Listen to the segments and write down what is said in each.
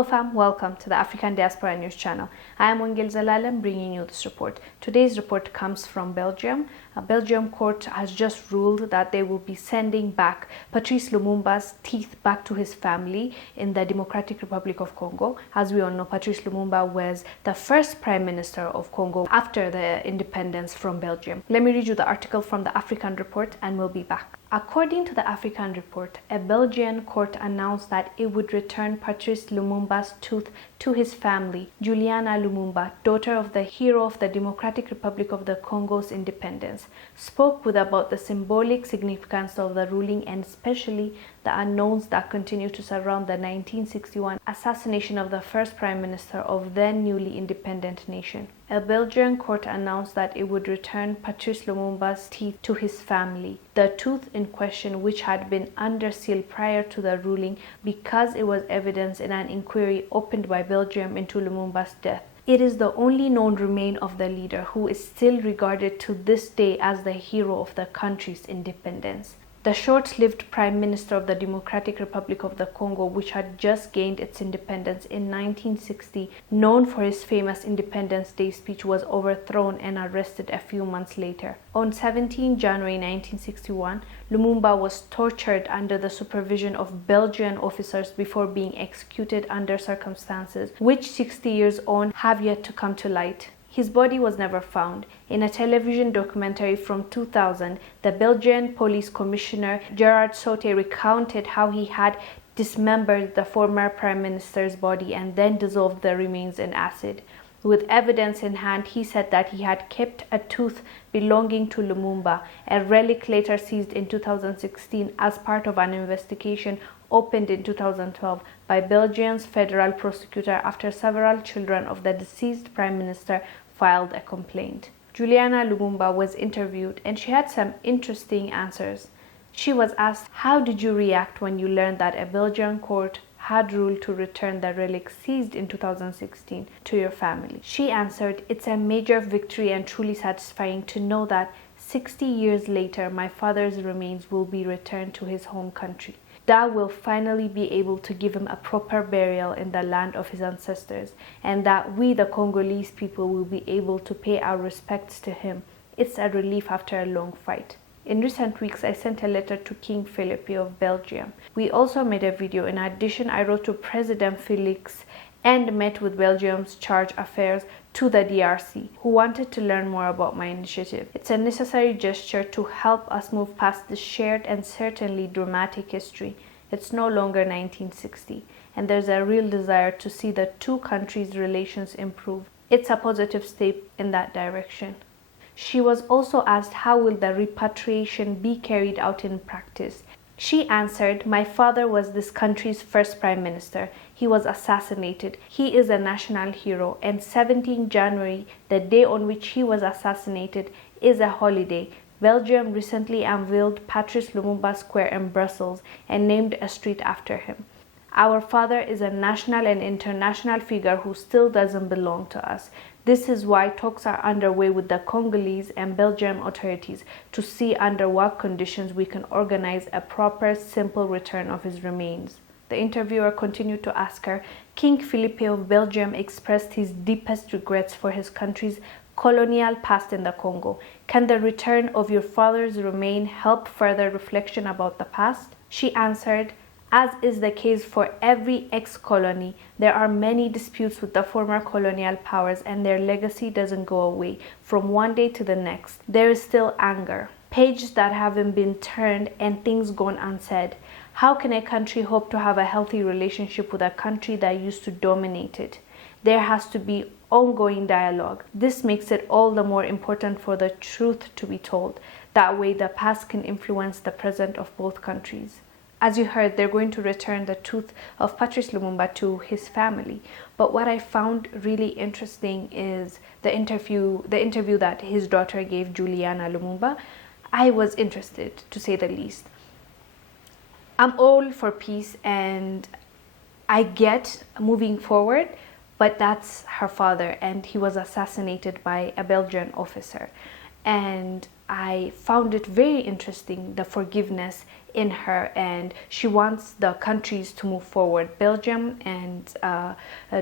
Hello fam, welcome to the African Diaspora News channel. I am Wongel Zelalem bringing you this report. Today's report comes from Belgium. A Belgium court has just ruled that they will be sending back Patrice Lumumba's teeth back to his family in the Democratic Republic of Congo. As we all know, Patrice Lumumba was the first prime minister of Congo after the independence from Belgium. Let me read you the article from the African Report and we'll be back. According to the African Report, a Belgian court announced that it would return Patrice Lumumba's tooth to his family. Juliana Lumumba, daughter of the hero of the Democratic Republic of the Congo's independence, spoke with about the symbolic significance of the ruling and especially the unknowns that continue to surround the 1961 assassination of the first prime minister of then newly independent nation. A Belgian court announced that it would return Patrice Lumumba's teeth to his family. The tooth in question, which had been under seal prior to the ruling because it was evidence in an inquiry opened by Belgium into Lumumba's death. It is the only known remain of the leader who is still regarded to this day as the hero of the country's independence. The short-lived Prime Minister of the Democratic Republic of the Congo, which had just gained its independence in 1960, known for his famous Independence Day speech, was overthrown and arrested a few months later. On 17 January 1961, Lumumba was tortured under the supervision of Belgian officers before being executed under circumstances which 60 years on have yet to come to light. His body was never found. In a television documentary from 2000, the Belgian police commissioner Gerard Sauté recounted how he had dismembered the former prime minister's body and then dissolved the remains in acid. With evidence in hand, he said that he had kept a tooth belonging to Lumumba, a relic later seized in 2016 as part of an investigation opened in 2012 by Belgium's federal prosecutor after several children of the deceased prime minister filed a complaint. Juliana Lumumba was interviewed and she had some interesting answers. She was asked, "How did you react when you learned that a Belgian court had ruled to return the relic seized in 2016 to your family?" She answered, "It's a major victory and truly satisfying to know that 60 years later my father's remains will be returned to his home country. That will finally be able to give him a proper burial in the land of his ancestors, and that we, the Congolese people, will be able to pay our respects to him. It's a relief after a long fight." In recent weeks, I sent a letter to King Phillip of Belgium. We also made a video. In addition, I wrote to President Felix and met with Belgium's charge affairs to the DRC, who wanted to learn more about my initiative. It's a necessary gesture to help us move past this shared and certainly dramatic history. It's no longer 1960, and there's a real desire to see the two countries' relations improve. It's a positive step in that direction. She was also asked how will the repatriation be carried out in practice. She answered, "My father was this country's first prime minister. He was assassinated. He is a national hero, and 17 January, the day on which he was assassinated, is a holiday. Belgium recently unveiled Patrice Lumumba Square in Brussels and named a street after him. Our father is a national and international figure who still doesn't belong to us. This is why talks are underway with the Congolese and Belgian authorities to see under what conditions we can organize a proper, simple return of his remains." The interviewer continued to ask her, "King Phillip of Belgium expressed his deepest regrets for his country's colonial past in the Congo. Can the return of your father's remain help further reflection about the past?" She answered, "As is the case for every ex-colony, there are many disputes with the former colonial powers and their legacy doesn't go away from one day to the next. There is still anger, pages that haven't been turned and things gone unsaid. How can a country hope to have a healthy relationship with a country that used to dominate it? There has to be ongoing dialogue. This makes it all the more important for the truth to be told. That way the past can influence the present of both countries." As you heard, they're going to return the tooth of Patrice Lumumba to his family. But what I found really interesting is the interview that his daughter gave Juliana Lumumba. I was interested, to say the least. I'm all for peace and I get moving forward, but that's her father and he was assassinated by a Belgian officer. And I found it very interesting, the forgiveness in her, and she wants the countries to move forward, Belgium and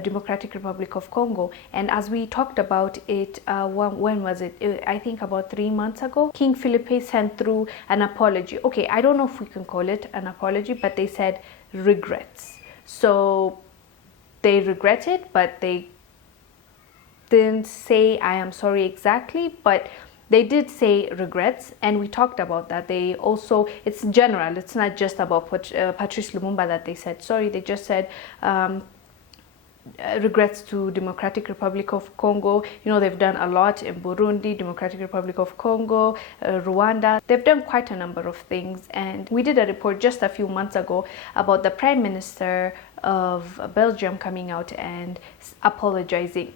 Democratic Republic of Congo. And as we talked about it, when was it? I think about 3 months ago, King Phillip sent through an apology. Okay, I don't know if we can call it an apology, but they said regrets. So they regretted, but they didn't say I am sorry exactly, but they did say regrets, and we talked about that. They also, it's general, it's not just about Patrice Lumumba that they said sorry. They just said regrets to Democratic Republic of Congo. You know, they've done a lot in Burundi, Democratic Republic of Congo, Rwanda. They've done quite a number of things, and we did a report just a few months ago about the Prime Minister of Belgium coming out and apologizing.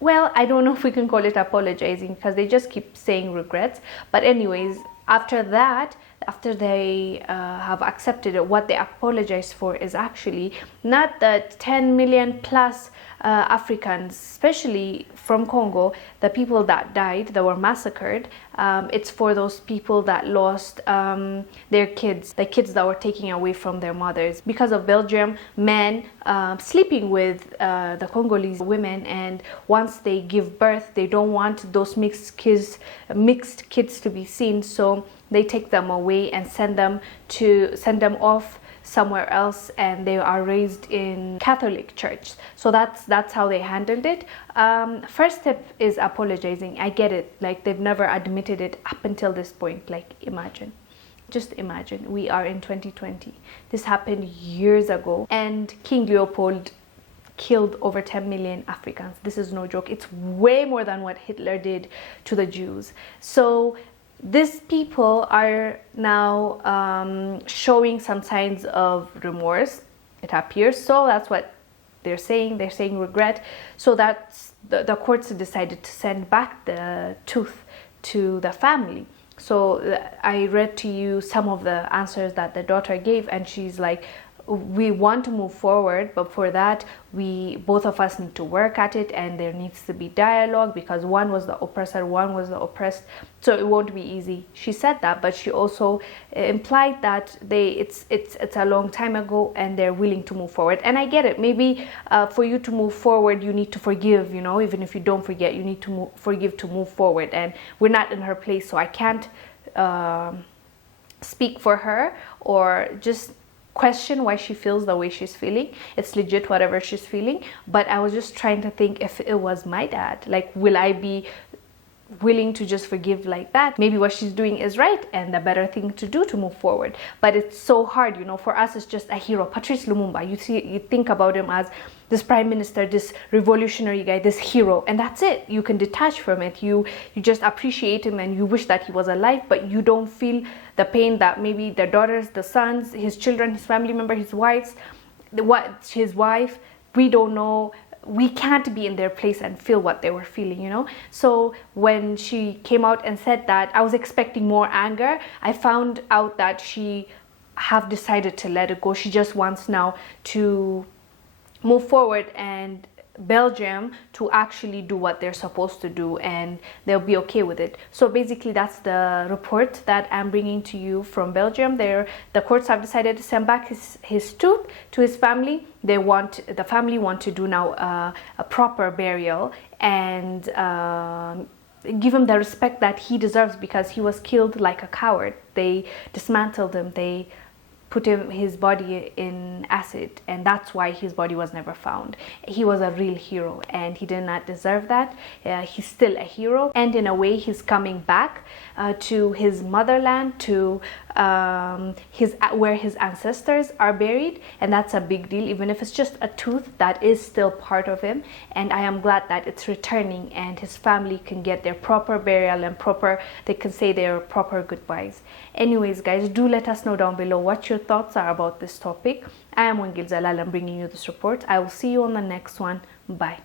Well, I don't know if we can call it apologizing, because they just keep saying regrets. But anyways, after that, after they have accepted it, what they apologize for is actually not the 10 million plus Africans, especially from Congo, the people that died, that were massacred. It's for those people that lost their kids, the kids that were taken away from their mothers because of Belgium men sleeping with the Congolese women, and once they give birth, they don't want those mixed kids to be seen, so they take them away and send them off somewhere else, and they are raised in Catholic church. So that's how they handled it. First step is apologizing. I get it, like they've never admitted it up until this point. Like just imagine, we are in 2020. This happened years ago, and King Leopold killed over 10 million Africans. This is no joke. It's way more than what Hitler did to the Jews. So these people are now showing some signs of remorse, it appears. So that's what they're saying. They're saying regret. So that's the courts decided to send back the tooth to the family. So I read to you some of the answers that the daughter gave, and she's like, we want to move forward, but for that both of us need to work at it, and there needs to be dialogue, because one was the oppressor, one was the oppressed, so it won't be easy. She said that, but she also implied that it's a long time ago and they're willing to move forward. And I get it. Maybe for you to move forward, you need to forgive, you know, even if you don't forget, you need to forgive to move forward. And we're not in her place, so I can't speak for her or just question why she feels the way she's feeling. It's legit, whatever she's feeling. But I was just trying to think, if it was my dad, like, will I be willing to just forgive like that? Maybe what she's doing is right and the better thing to do to move forward. But it's so hard, you know. For us, it's just a hero, Patrice Lumumba. You think about him as this prime minister, this revolutionary guy, this hero, and that's it. You can detach from it. You just appreciate him and you wish that he was alive, but you don't feel the pain that maybe the daughters, the sons, his children, his family member, his wife, we don't know. We can't be in their place and feel what they were feeling, you know. So when she came out and said that, I was expecting more anger. I found out that she have decided to let it go. She just wants now to move forward and Belgium to actually do what they're supposed to do, and they'll be okay with it. So basically that's the report that I'm bringing to you from Belgium. The courts have decided to send back his tooth to his family. The family want to do now a proper burial and give him the respect that he deserves, because he was killed like a coward. They dismantled him. They put his body in acid, and that's why his body was never found. He was a real hero and he did not deserve that. He's still a hero, and in a way he's coming back to his motherland, to where his ancestors are buried, and that's a big deal. Even if it's just a tooth, that is still part of him, and I am glad that it's returning and his family can get their proper burial and they can say their proper goodbyes. Anyways guys, do let us know down below what your thoughts are about this topic. I am Wongel Zelalem bringing you this report. I will see you on the next one. Bye.